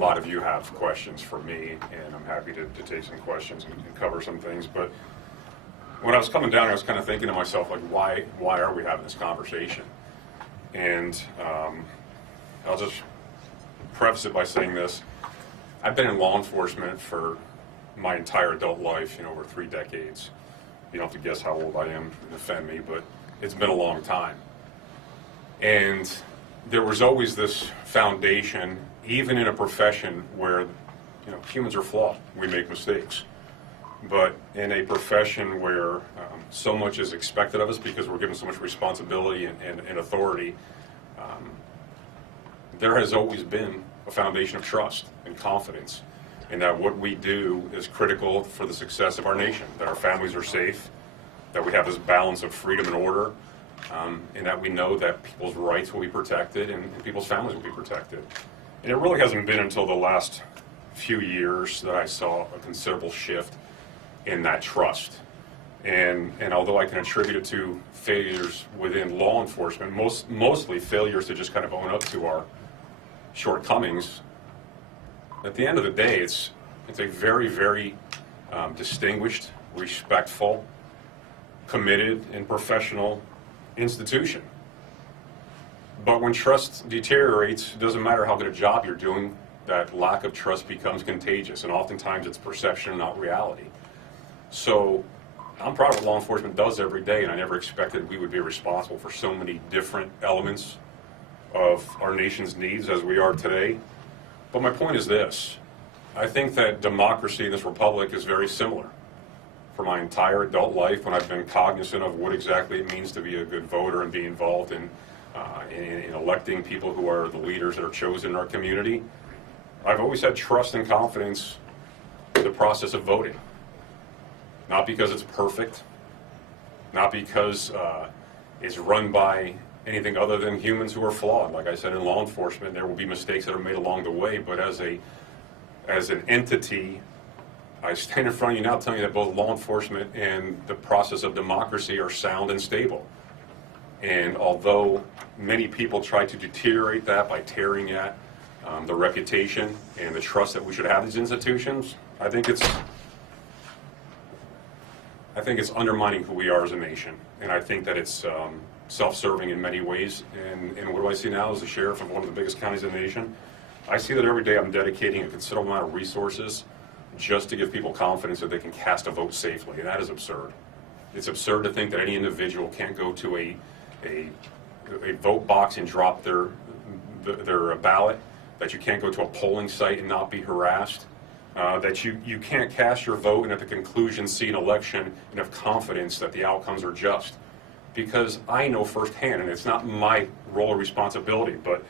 lot of you have questions for me, and I'm happy to take some questions and cover some things. But when I was coming down, I was kind of thinking to myself, like, why are we having this conversation? And I'll just preface it by saying this. I've been in law enforcement for my entire adult life, over 3 decades. You don't have to guess how old I am to offend me, but it's been a long time. And there was always this foundation, even in a profession where, humans are flawed. We make mistakes. But in a profession where so much is expected of us because we're given so much responsibility and authority, there has always been a foundation of trust and confidence in that what we do is critical for the success of our nation, that our families are safe, that we have this balance of freedom and order, and that we know that people's rights will be protected and people's families will be protected. And it really hasn't been until the last few years that I saw a considerable shift in that trust. And although I can attribute it to failures within law enforcement, mostly failures to just kind of own up to our shortcomings, at the end of the day, it's a very, very distinguished, respectful, committed, and professional institution. But when trust deteriorates, it doesn't matter how good a job you're doing, that lack of trust becomes contagious, and oftentimes it's perception, not reality. So I'm proud of what law enforcement does every day, and I never expected we would be responsible for so many different elements of our nation's needs as we are today. But my point is this. I think that democracy in this republic is very similar. For my entire adult life, when I've been cognizant of what exactly it means to be a good voter and be involved in electing people who are the leaders that are chosen in our community, I've always had trust and confidence in the process of voting. Not because it's perfect, not because it's run by anything other than humans who are flawed. Like I said, in law enforcement, there will be mistakes that are made along the way, but as an entity, I stand in front of you now telling you that both law enforcement and the process of democracy are sound and stable. And although many people try to deteriorate that by tearing at the reputation and the trust that we should have in these institutions, I think it's undermining who we are as a nation. And I think that it's self-serving in many ways. And what do I see now as the sheriff of one of the biggest counties in the nation? I see that every day I'm dedicating a considerable amount of resources just to give people confidence that they can cast a vote safely, and that is absurd. It's absurd to think that any individual can't go to a vote box and drop their ballot, that you can't go to a polling site and not be harassed, that you can't cast your vote and at the conclusion see an election and have confidence that the outcomes are just. Because I know firsthand, and it's not my role or responsibility, but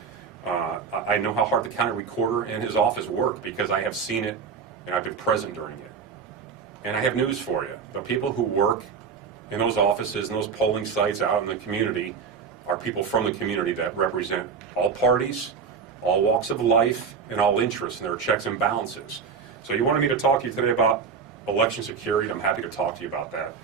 I know how hard the county recorder and his office work because I have seen it and I've been present during it. And I have news for you. The people who work in those offices and those polling sites out in the community are people from the community that represent all parties, all walks of life, and all interests, and there are checks and balances. So you wanted me to talk to you today about election security. I'm happy to talk to you about that.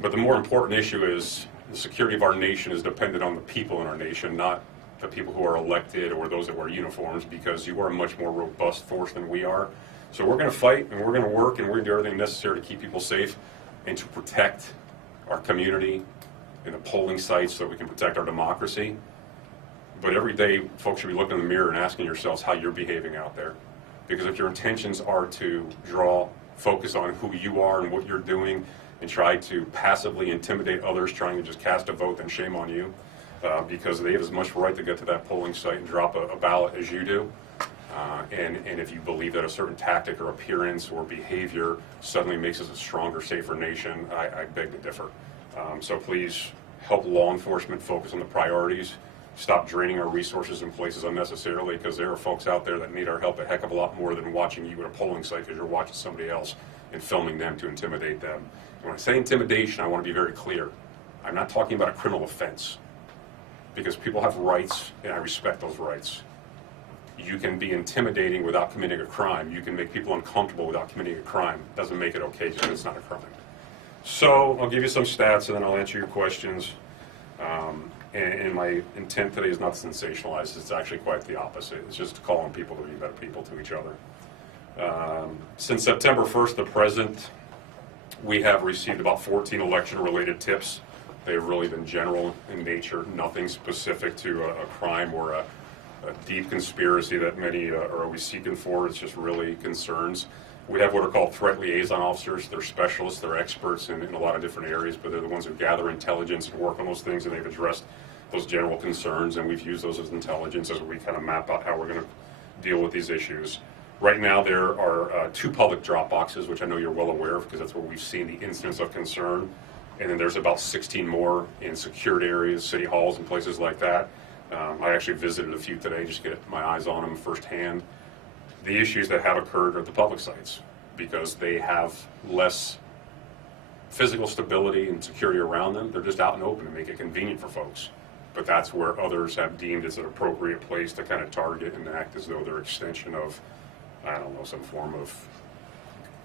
But the more important issue is the security of our nation is dependent on the people in our nation, not the people who are elected or those that wear uniforms, because you are a much more robust force than we are. So we're going to fight, and we're going to work, and we're going to do everything necessary to keep people safe and to protect our community and the polling sites so that we can protect our democracy. But every day, folks should be looking in the mirror and asking yourselves how you're behaving out there. Because if your intentions are to focus on who you are and what you're doing, and try to passively intimidate others trying to just cast a vote, then shame on you, because they have as much right to get to that polling site and drop a ballot as you do. And if you believe that a certain tactic or appearance or behavior suddenly makes us a stronger, safer nation, I beg to differ. So please help law enforcement focus on the priorities. Stop draining our resources in places unnecessarily, because there are folks out there that need our help a heck of a lot more than watching you at a polling site because you're watching somebody else and filming them to intimidate them. And when I say intimidation, I want to be very clear. I'm not talking about a criminal offense, because people have rights and I respect those rights. You can be intimidating without committing a crime. You can make people uncomfortable without committing a crime. It doesn't make it okay because it's not a crime. So I'll give you some stats and then I'll answer your questions. And my intent today is not to sensationalize. It's actually quite the opposite. It's just calling people to be better people to each other. Since September 1st, the present, we have received about 14 election-related tips. They've really been general in nature, nothing specific to a crime or a deep conspiracy that many are always seeking for. It's just really concerns. We have what are called threat liaison officers. They're specialists, they're experts in a lot of different areas, but they're the ones who gather intelligence and work on those things, and they've addressed those general concerns, and we've used those as intelligence as we kind of map out how we're going to deal with these issues. Right now there are 2 public drop boxes, which I know you're well aware of because that's where we've seen the incidents of concern, and then there's about 16 more in secured areas, city halls and places like that. I actually visited a few today just to get my eyes on them firsthand. The issues that have occurred are at the public sites because they have less physical stability and security around them. They're just out and open to make it convenient for folks. But that's where others have deemed it's an appropriate place to kind of target and act as though they're an extension of, I don't know, some form of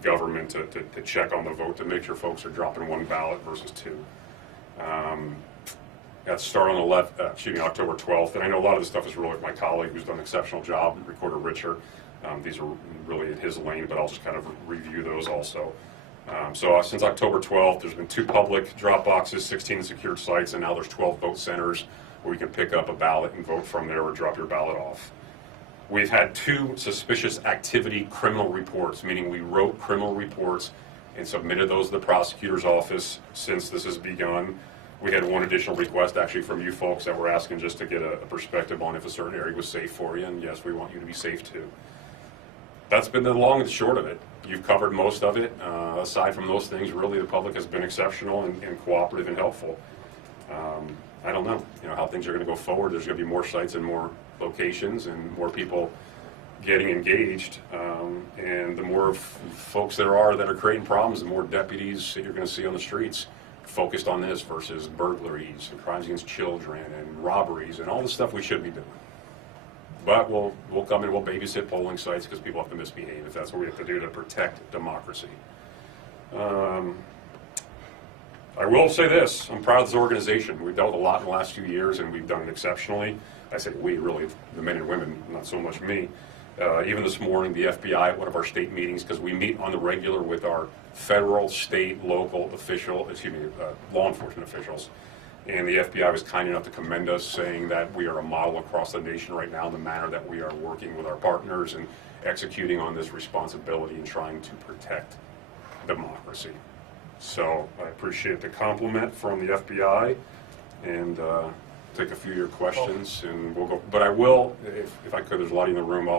government to check on the vote to make sure folks are dropping 1 ballot versus 2. Got started on the left, October 12th, and I know a lot of this stuff is really with my colleague who's done an exceptional job, Recorder Richard. These are really in his lane, but I'll just kind of review those also. So since October 12th, there's been 2 public drop boxes, 16 secured sites, and now there's 12 vote centers where you can pick up a ballot and vote from there or drop your ballot off. We've had 2 suspicious activity criminal reports, meaning we wrote criminal reports and submitted those to the prosecutor's office since this has begun. We had 1 additional request actually from you folks that were asking just to get a perspective on if a certain area was safe for you, and yes, we want you to be safe too. That's been the long and short of it. You've covered most of it. Aside from those things, really the public has been exceptional and cooperative and helpful. I don't know, how things are going to go forward. There's going to be more sites and more locations and more people getting engaged. And the more folks there are that are creating problems, the more deputies that you're going to see on the streets focused on this versus burglaries and crimes against children and robberies and all the stuff we should be doing. But we'll come in, we'll babysit polling sites because people have to misbehave if that's what we have to do to protect democracy. I will say this, I'm proud of this organization. We've dealt with a lot in the last few years and we've done it exceptionally. I say we, really, the men and women, not so much me. Even this morning, the FBI at one of our state meetings, because we meet on the regular with our federal, state, local law enforcement officials. And the FBI was kind enough to commend us, saying that we are a model across the nation right now in the manner that we are working with our partners and executing on this responsibility and trying to protect democracy. So I appreciate the compliment from the FBI, and take a few of your questions, and we'll go. But I will, if I could, there's a lot in the room.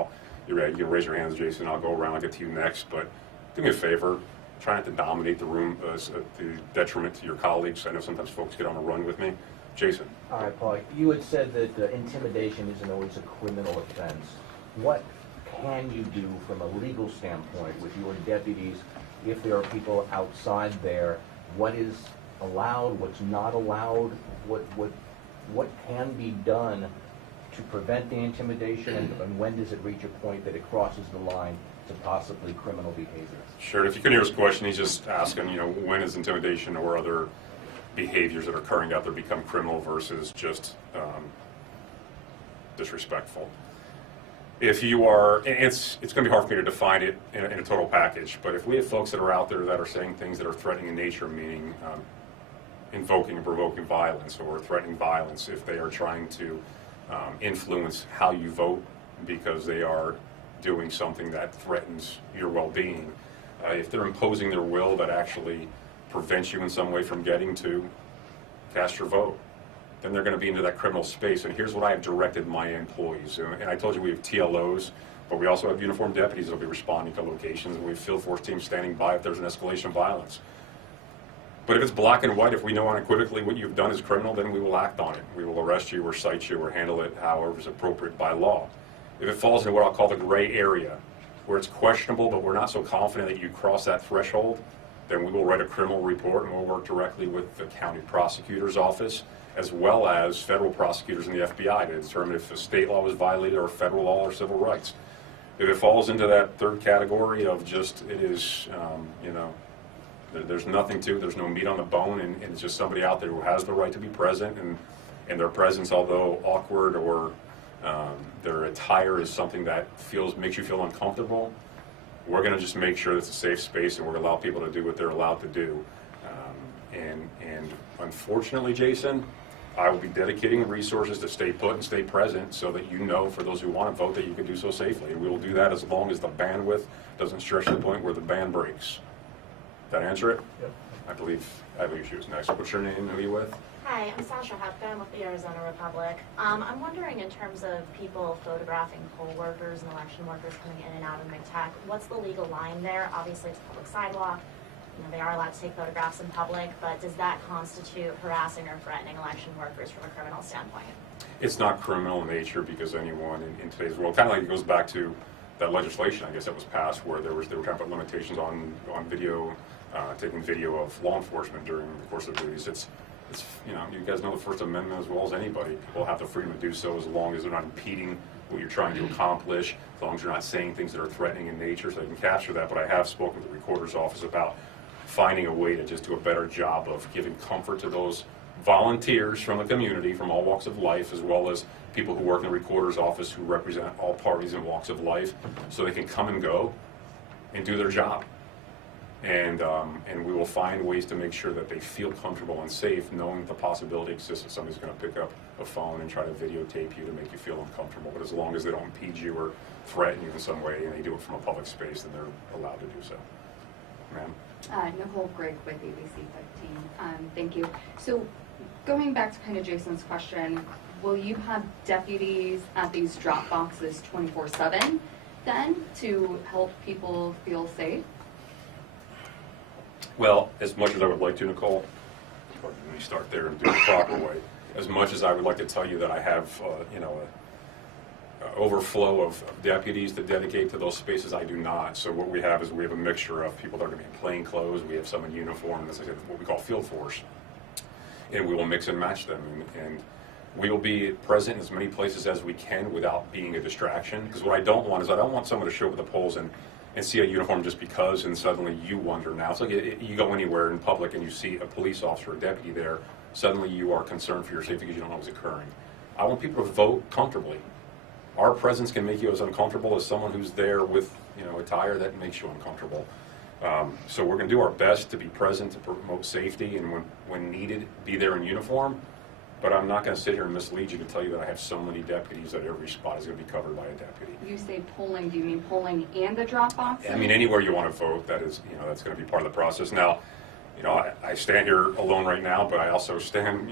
You can raise your hands, Jason. I'll go around. I'll get to you next. But do me a favor. Try not to dominate the room to detriment to your colleagues. I know sometimes folks get on a run with me. Jason. All right, Paul. You had said that intimidation isn't always a criminal offense. What can you do from a legal standpoint with your deputies if there are people outside there? What is allowed? What's not allowed? What can be done to prevent the intimidation, and when does it reach a point that it crosses the line to possibly criminal behavior? Sure. If you can hear his question, he's just asking, when is intimidation or other behaviors that are occurring out there become criminal versus just disrespectful. If you are, and it's going to be hard for me to define it in a total package, but if we have folks that are out there that are saying things that are threatening in nature, meaning invoking and provoking violence or threatening violence, if they are trying to influence how you vote because they are doing something that threatens your well-being, if they're imposing their will that actually prevents you in some way from getting to cast your vote, then they're going to be into that criminal space. And here's what I have directed my employees. And I told you we have TLOs, but we also have uniformed deputies that will be responding to locations, and we have field force teams standing by if there's an escalation of violence. But if it's black and white, if we know unequivocally what you've done is criminal, then we will act on it. We will arrest you or cite you or handle it however is appropriate by law. If it falls into what I'll call the gray area, where it's questionable but we're not so confident that you cross that threshold, then we will write a criminal report and we'll work directly with the county prosecutor's office as well as federal prosecutors in the FBI to determine if a state law was violated or federal law or civil rights. If it falls into that third category of just it is, there's nothing to it, there's no meat on the bone, and it's just somebody out there who has the right to be present and their presence, although awkward or their attire is something that makes you feel uncomfortable, we're going to just make sure it's a safe space and we're going to allow people to do what they're allowed to do. And unfortunately, Jason, I will be dedicating resources to stay put and stay present so that you know, for those who want to vote, that you can do so safely. And we will do that as long as the bandwidth doesn't stretch to the point where the band breaks. Did that answer it? Yep. I believe she was next. What's your name? Who are you with? Hi, I'm Sasha Hepka. I'm with the Arizona Republic. I'm wondering, in terms of people photographing poll workers and election workers coming in and out of McTech, what's the legal line there? Obviously, it's a public sidewalk. You know, they are allowed to take photographs in public, but does that constitute harassing or threatening election workers from a criminal standpoint? It's not criminal in nature because anyone in today's world, kind of like it goes back to that legislation, I guess, that was passed where they were trying to put limitations on video, taking video of law enforcement during the course of duties. It's you know, you guys know the First Amendment as well as anybody. People have the freedom to do so as long as they're not impeding what you're trying to accomplish, as long as you're not saying things that are threatening in nature, so they can capture that. But I have spoken to the recorder's office about finding a way to just do a better job of giving comfort to those volunteers from the community, from all walks of life, as well as people who work in the recorder's office who represent all parties and walks of life, so they can come and go and do their job. And we will find ways to make sure that they feel comfortable and safe, knowing that the possibility exists that somebody's going to pick up a phone and try to videotape you to make you feel uncomfortable. But as long as they don't impede you or threaten you in some way, and they do it from a public space, then they're allowed to do so. Ma'am? Nicole Grigg with ABC 15. Thank you. So going back to kind of Jason's question, will you have deputies at these drop boxes 24/7 then to help people feel safe? Well, as much as I would like to, Nicole, let me start there and do it the proper way. As much as I would like to tell you that I have, an overflow of deputies to dedicate to those spaces, I do not. So what we have is we have a mixture of people that are going to be in plain clothes. We have some in uniform, as I said, what we call field force. And we will mix and match them. And we will be present in as many places as we can without being a distraction. Because what I don't want is I don't want someone to show up at the polls and see a uniform just because, and suddenly you wonder now. It's like you go anywhere in public and you see a police officer or a deputy there, suddenly you are concerned for your safety because you don't know what's occurring. I want people to vote comfortably. Our presence can make you as uncomfortable as someone who's there with, attire that makes you uncomfortable. So we're going to do our best to be present to promote safety, and when needed, be there in uniform. But I'm not going to sit here and mislead you to tell you that I have so many deputies that every spot is going to be covered by a deputy. You say polling, do you mean polling and the drop box? I mean, anywhere you want to vote, that is, that's going to be part of the process. Now, I stand here alone right now, but I also stand,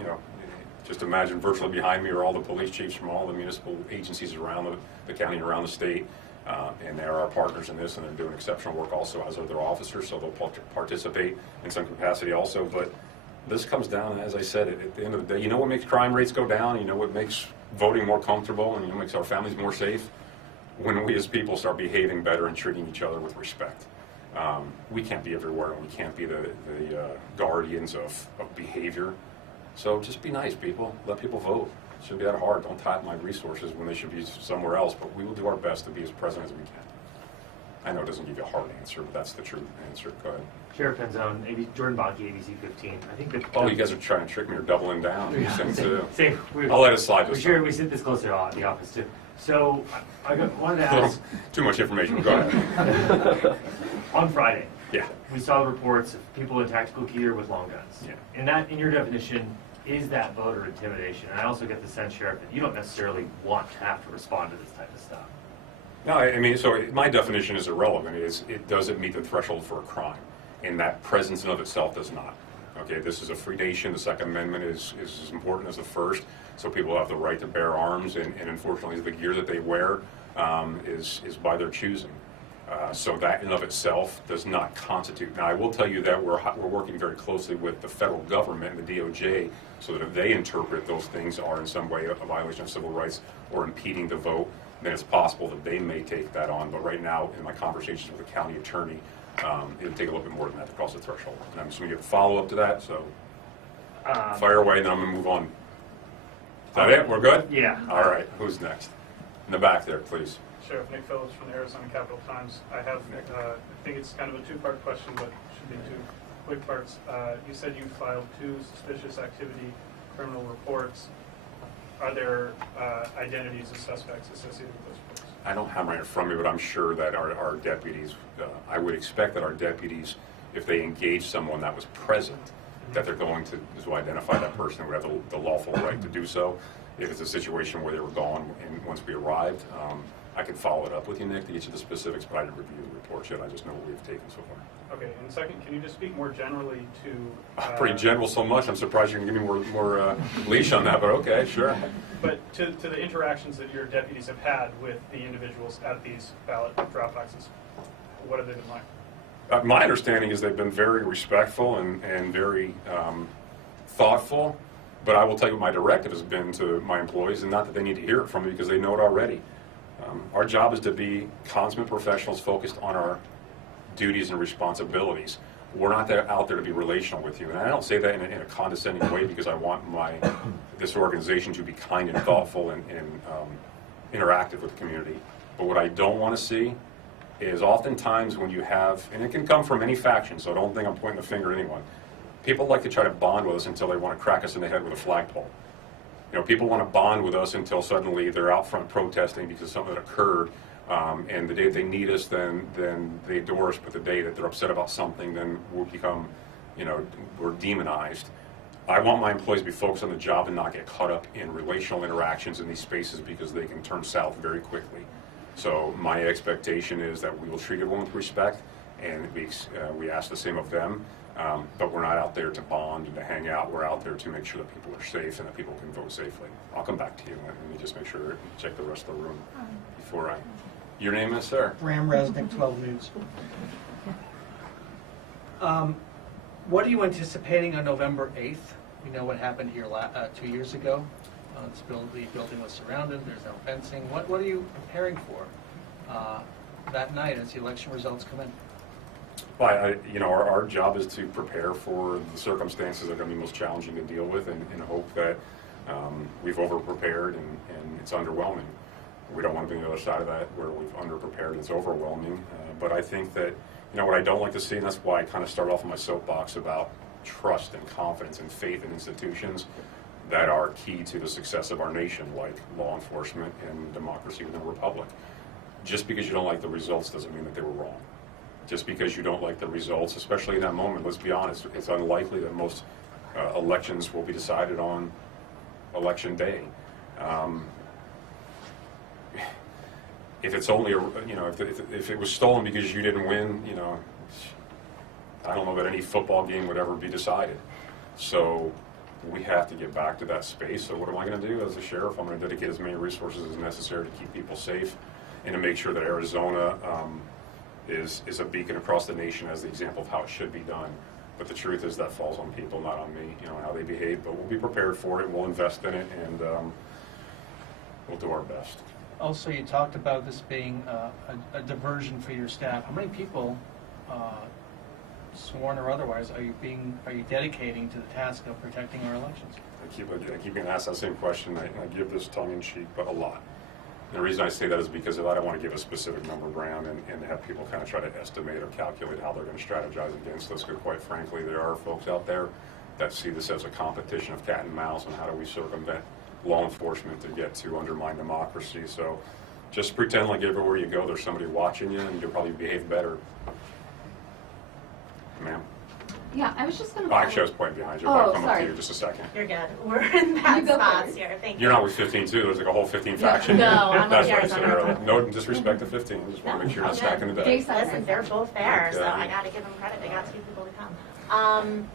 just imagine virtually behind me are all the police chiefs from all the municipal agencies around the county, around the state, and they're our partners in this, and they're doing exceptional work also, as are their officers, so they'll participate in some capacity also. But this comes down, as I said, at the end of the day, what makes crime rates go down, what makes voting more comfortable, and makes our families more safe? When we as people start behaving better and treating each other with respect. We can't be everywhere, and we can't be the guardians of behavior. So just be nice, people. Let people vote. It shouldn't be that hard. Don't tap my resources when they should be somewhere else, but we will do our best to be as present as we can. I know it doesn't give you a hard answer, but that's the true answer. Go ahead. Sheriff Penzone, Jordan Bonke, ABC 15. I think that. Oh, you guys are trying to trick me or doubling down. Same. I'll let it slide. We sit this closer at the office too. So I wanted to ask. Too much information. Go ahead. On Friday. Yeah. We saw reports of people in tactical gear with long guns. Yeah. And that, in your definition, is that voter intimidation? And I also get the sense, Sheriff, that you don't necessarily want to have to respond to this type of stuff. No, so my definition is irrelevant. It doesn't meet the threshold for a crime, and that presence in of itself does not. Okay, this is a free nation. The Second Amendment is as important as the First, so people have the right to bear arms, and unfortunately the gear that they wear is by their choosing. So that in of itself does not constitute. Now, I will tell you that we're working very closely with the federal government and the DOJ so that if they interpret those things are in some way a violation of civil rights or impeding the vote, then it's possible that they may take that on. But right now, in my conversations with the county attorney, it'll take a little bit more than that to cross the threshold. And I'm assuming you have a follow-up to that, so fire away, and then I'm going to move on. Is that it? We're good? Yeah. All right. Who's next? In the back there, please. Sheriff Nick Phillips from the Arizona Capital Times. I think it's kind of a two-part question, but should be two quick parts. You said you filed 2 suspicious activity criminal reports. are there identities of suspects associated with those folks? I don't have them right in front of me, but I'm sure that our deputies, I would expect that our deputies, if they engage someone that was present, that they're going to identify that person and would have the lawful right to do so. If it's a situation where they were gone and once we arrived, I can follow it up with you, Nick, to get you the specifics, but I didn't review the reports yet. I just know what we've taken so far. Okay, and second, can you just speak more generally to... Pretty general so much, I'm surprised you can give me more leash on that, but okay, sure. But to the interactions that your deputies have had with the individuals at these ballot drop boxes, what have they been like? My understanding is they've been very respectful and very thoughtful, but I will tell you what my directive has been to my employees, and not that they need to hear it from me because they know it already. Our job is to be consummate professionals focused on our duties and responsibilities. We're not out there to be relational with you, and I don't say that in a condescending way because I want this organization to be kind and thoughtful and interactive with the community. But what I don't want to see is oftentimes when you have, and it can come from any faction, so I don't think I'm pointing the finger at anyone, people like to try to bond with us until they want to crack us in the head with a flagpole. You know, people want to bond with us until suddenly they're out front protesting because something that occurred, and the day they need us, then they adore us, but the day that they're upset about something, then we'll become, we're demonized. I want my employees to be focused on the job and not get caught up in relational interactions in these spaces because they can turn south very quickly. So my expectation is that we will treat everyone with respect, and we ask the same of them. But we're not out there to bond and to hang out. We're out there to make sure that people are safe and that people can vote safely. I'll come back to you. Let me just make sure, check the rest of the room before I... Your name is, sir? Ram Resnick, 12 News. What are you anticipating on November 8th? We know what happened here 2 years ago. The building was surrounded. There's no fencing. What are you preparing for that night as the election results come in? Well, our job is to prepare for the circumstances that are going to be most challenging to deal with, and hope that we've over-prepared and it's underwhelming. We don't want to be on the other side of that where we've under-prepared and it's overwhelming. But I think that, what I don't like to see, and that's why I kind of start off on my soapbox about trust and confidence and faith in institutions that are key to the success of our nation, like law enforcement and democracy within a republic. Just because you don't like the results doesn't mean that they were wrong. Just because you don't like the results, especially in that moment, let's be honest, it's unlikely that most elections will be decided on election day. If it's only, if it was stolen because you didn't win, I don't know that any football game would ever be decided. So we have to get back to that space. So what am I going to do as a sheriff? I'm going to dedicate as many resources as necessary to keep people safe and to make sure that Arizona is a beacon across the nation as the example of how it should be done. But the truth is that falls on people, not on me, how they behave. But we'll be prepared for it, we'll invest in it, and we'll do our best. Also, you talked about this being a diversion for your staff. How many people, sworn or otherwise, are you dedicating to the task of protecting our elections? I keep getting asked that same question. I give this tongue-in-cheek, but a lot. And the reason I say that is because I don't want to give a specific number, Brown, and have people kind of try to estimate or calculate how they're going to strategize against us, because quite frankly, there are folks out there that see this as a competition of cat and mouse, and how do we circumvent law enforcement to get to undermine democracy. So just pretend like everywhere you go there's somebody watching you, and you'll probably behave better. Ma'am? Yeah, I was just going to... Actually, I was pointing behind you. Oh, I'll come up sorry. to you in just a second. You're good. We're in bad You go spots first. here. Thank you. You're not with 15 too. There's like a whole 15 faction. No, I'm That's with what I said Arizona. earlier. No disrespect to 15. I just want to make sure you're not stacking the deck. Jason. Listen, they're both fair, so Okay. I got to give them credit. They got two people to come.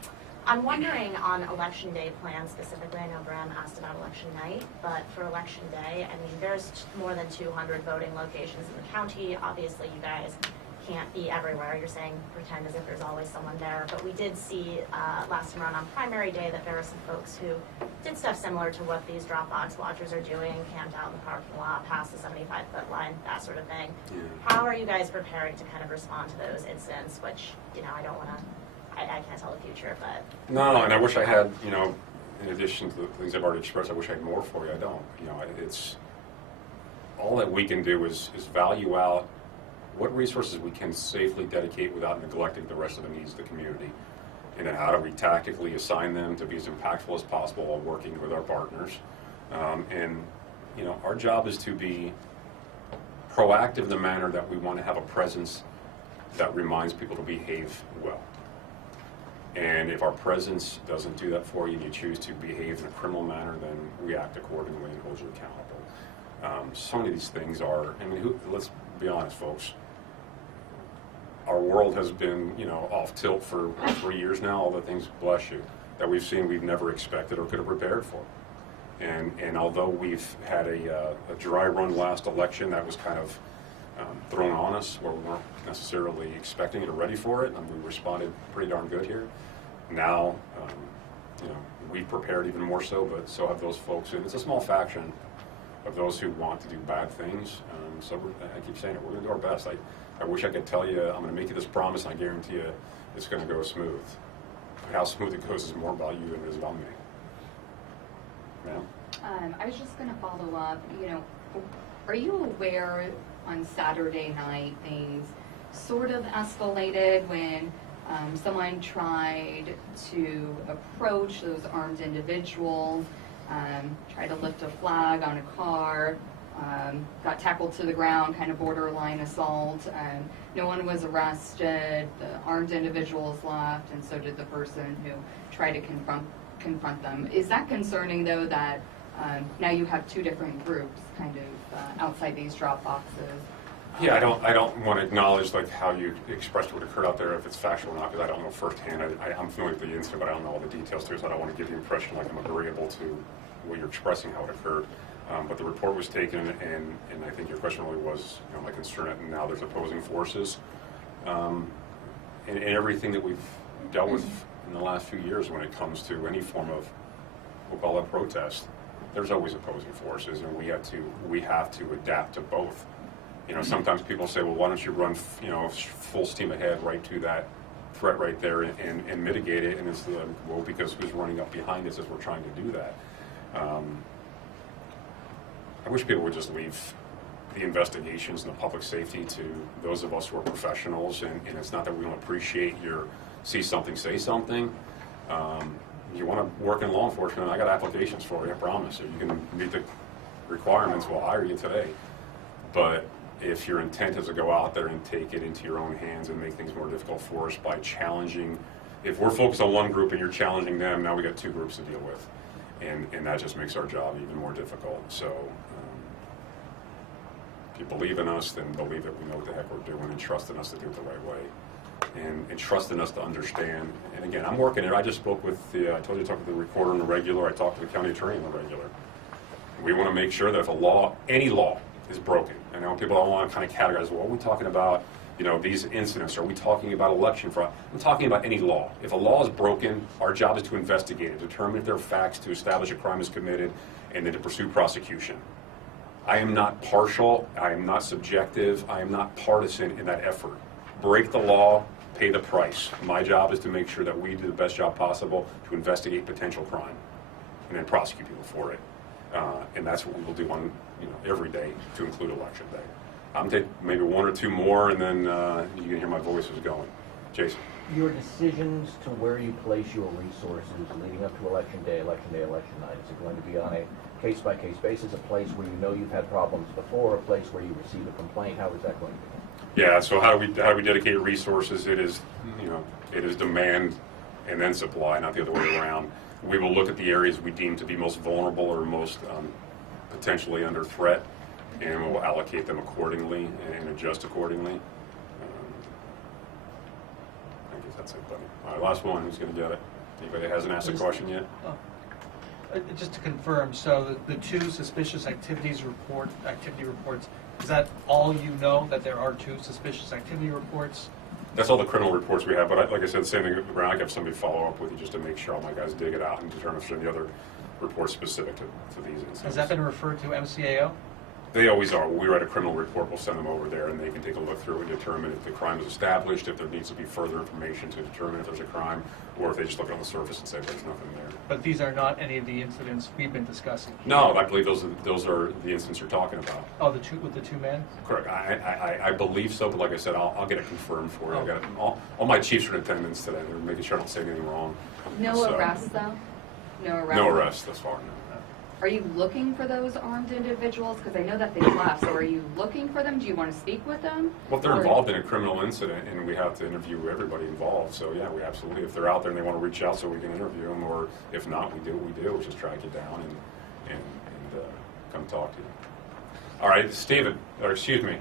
I'm wondering on election day plans specifically. I know Bram asked about election night, but for election day, there's more than 200 voting locations in the county. Obviously, you guys can't be everywhere. You're saying pretend as if there's always someone there, but we did see last time around on primary day that there were some folks who did stuff similar to what these Dropbox watchers are doing, camped out in the parking lot, past the 75-foot line, that sort of thing. Yeah. How are you guys preparing to kind of respond to those incidents, which, I don't want to, I can't tell the future, but. No, and I wish I had, in addition to the things I've already expressed, I wish I had more for you. I don't. It's all that we can do is value out what resources we can safely dedicate without neglecting the rest of the needs of the community. And then how do we tactically assign them to be as impactful as possible while working with our partners. And, you know, our job is to be proactive in the manner that we want to have a presence that reminds people to behave well. And if our presence doesn't do that for you and you choose to behave in a criminal manner, then we act accordingly and hold you accountable. So many of these things are, I mean, let's be honest, folks. Our world has been, you know, off tilt for 3 years now. All the things, bless you, that we've seen we've never expected or could have prepared for. And although we've had a dry run last election that was kind of thrown on us, where we weren't necessarily expecting it or ready for it, and we responded pretty darn good here. Now, you know, we've prepared even more so, but so have those folks. And it's a small faction of those who want to do bad things. So I keep saying it, we're going to do our best. I wish I could tell you, I'm going to make you this promise, and I guarantee you it's going to go smooth. But how smooth it goes is more about you than it is about me. Ma'am? I was just going to follow up, you know, are you aware on Saturday night things sort of escalated when someone tried to approach those armed individuals, tried to lift a flag on a car, got tackled to the ground, kind of borderline assault. No one was arrested. The armed individuals left, and so did the person who tried to confront them. Is that concerning, though, that now you have two different groups kind of outside these drop boxes? Yeah, I don't want to acknowledge like how you expressed what occurred out there, if it's factual or not, because I don't know firsthand. I'm familiar with the incident, but I don't know all the details too, so I don't want to give the impression like I'm agreeable to what you're expressing, how it occurred. But the report was taken, and I think your question really was, you know, my concern. And now there's opposing forces, and everything that we've dealt with in the last few years when it comes to any form of, we'll call it protest. There's always opposing forces, and we have to adapt to both. You know, sometimes people say, well, why don't you run, you know, full steam ahead right to that threat right there and mitigate it? And it's well, because who's running up behind us as we're trying to do that. I wish people would just leave the investigations and the public safety to those of us who are professionals. And it's not that we don't appreciate your see something, say something. You want to work in law enforcement, I got applications for you, I promise. If you can meet the requirements, we'll hire you today. But if your intent is to go out there and take it into your own hands and make things more difficult for us by challenging, if we're focused on one group and you're challenging them, now we got two groups to deal with. And that just makes our job even more difficult. So if you believe in us, then believe that we know what the heck we're doing and trust in us to do it the right way. And trust in us to understand. And again, I'm working it. I just spoke with I told you I talked to the recorder on the regular. I talked to the county attorney on the regular. We want to make sure that if a law, any law, is broken. I know people don't want to kind of categorize, well, are we talking about, you know, these incidents? Are we talking about election fraud? I'm talking about any law. If a law is broken, our job is to investigate it, determine if there are facts to establish a crime is committed, and then to pursue prosecution. I am not partial. I am not subjective. I am not partisan in that effort. Break the law, pay the price. My job is to make sure that we do the best job possible to investigate potential crime and then prosecute people for it. And that's what we will do on, you know, every day to include election day. I'm taking maybe one or two more, and then you can hear my voices going. Jason. Your decisions to where you place your resources leading up to election day, election night, is it going to be on a case-by-case basis, a place where you know you've had problems before, a place where you receive a complaint? How is that going to be? Yeah, so how do we dedicate resources? It is, you know, it is demand and then supply, not the other way around. We will look at the areas we deem to be most vulnerable or most potentially under threat, and we'll allocate them accordingly and adjust accordingly. I guess that's it, buddy. All right, last one. Who's going to get it? Anybody hasn't asked a question yet? Just to confirm, so the two suspicious activity reports, is that all you know, that there are two suspicious activity reports? That's all the criminal reports we have, but like I said, same thing, I have somebody follow up with you just to make sure all my guys dig it out and determine if there's any other reports specific to these incidents. Has that been referred to MCAO? They always are. When we write a criminal report, we'll send them over there and they can take a look through and determine if the crime is established, if there needs to be further information to determine if there's a crime, or if they just look on the surface and say there's nothing there. But these are not any of the incidents we've been discussing. No, I believe those are the incidents you're talking about. Oh, the two with the two men? Correct. I believe so, but like I said, I'll get it confirmed for you. Oh. I got all my chiefs are in attendance today. They're making sure I don't say anything wrong. No So, arrests, though? No arrests? No arrests thus far, no. Are you looking for those armed individuals? Because I know that they left, so are you looking for them? Do you want to speak with them? Well, if they're Or- involved in a criminal incident and we have to interview everybody involved, so yeah, we absolutely, if they're out there and they want to reach out so we can interview them, or if not, we do what we do, we just track you down and come talk to you. All right, Stephen, or excuse me,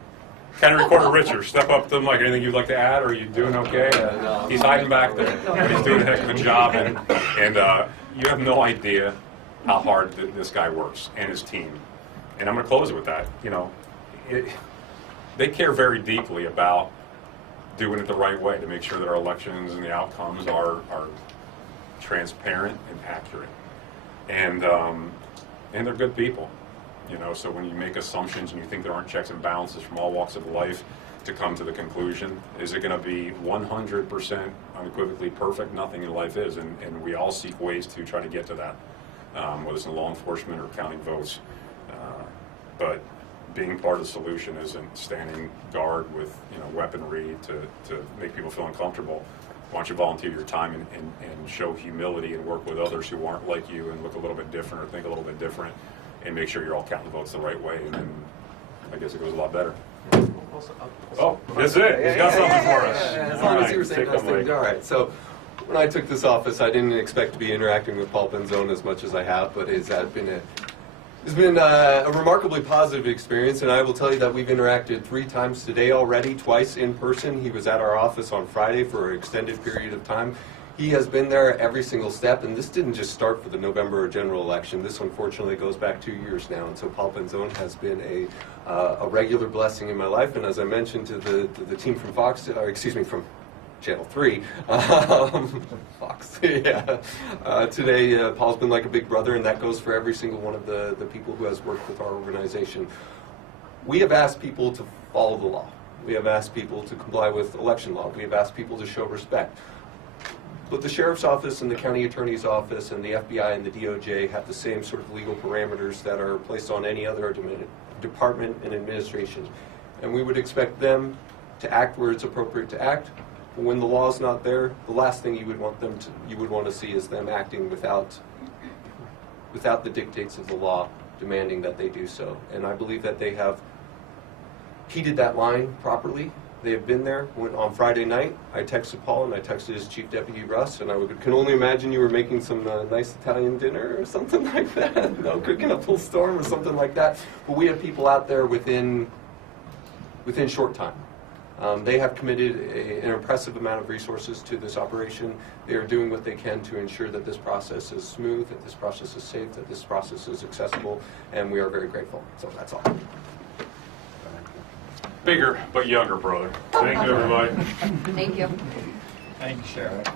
County Recorder Richard, step up to the mic. Anything you'd like to add, or are you doing okay? No, He's hiding back there, but he's doing a heck of a job, and you have no idea how hard this guy works and his team. And I'm going to close it with that. You know, they care very deeply about doing it the right way to make sure that our elections and the outcomes are transparent and accurate. And they're good people. You know, so when you make assumptions and you think there aren't checks and balances from all walks of life to come to the conclusion, is it going to be 100% unequivocally perfect? Nothing in life is, and we all seek ways to try to get to that, whether it's in law enforcement or counting votes. But being part of the solution isn't standing guard with weaponry to make people feel uncomfortable. Why don't you volunteer your time and show humility and work with others who aren't like you and look a little bit different or think a little bit different, and make sure you're all counting the votes the right way, and then I guess it goes a lot better. Oh, that's it. He's got something for us. As All long as right, you were saying take those the mic. things. All right. So when I took this office, I didn't expect to be interacting with Paul Penzone as much as I have, but it's been a remarkably positive experience, and I will tell you that we've interacted 3 times today already, twice in person. He was at our office on Friday for an extended period of time. He has been there every single step, and this didn't just start for the November general election. This unfortunately goes back 2 years now, and so Paul Penzone has been a regular blessing in my life. And as I mentioned to the team from Fox, or excuse me, from Channel 3, Fox, yeah. Today, Paul's been like a big brother, and that goes for every single one of the people who has worked with our organization. We have asked people to follow the law. We have asked people to comply with election law. We have asked people to show respect. But the Sheriff's Office and the County Attorney's Office and the FBI and the DOJ have the same sort of legal parameters that are placed on any other department and administration. And we would expect them to act where it's appropriate to act. But when the law is not there, the last thing you would want to see is them acting without the dictates of the law demanding that they do so. And I believe that they have heeded that line properly. They have been there. On Friday night, I texted Paul and I texted his Chief Deputy Russ, and I can only imagine you were making some nice Italian dinner or something like that, cooking up a full storm or something like that. But we have people out there within short time. They have committed an impressive amount of resources to this operation. They are doing what they can to ensure that this process is smooth, that this process is safe, that this process is accessible, and we are very grateful. So that's all. Bigger but younger brother. Thank you, everybody. Thank you. Thank you, Sheriff.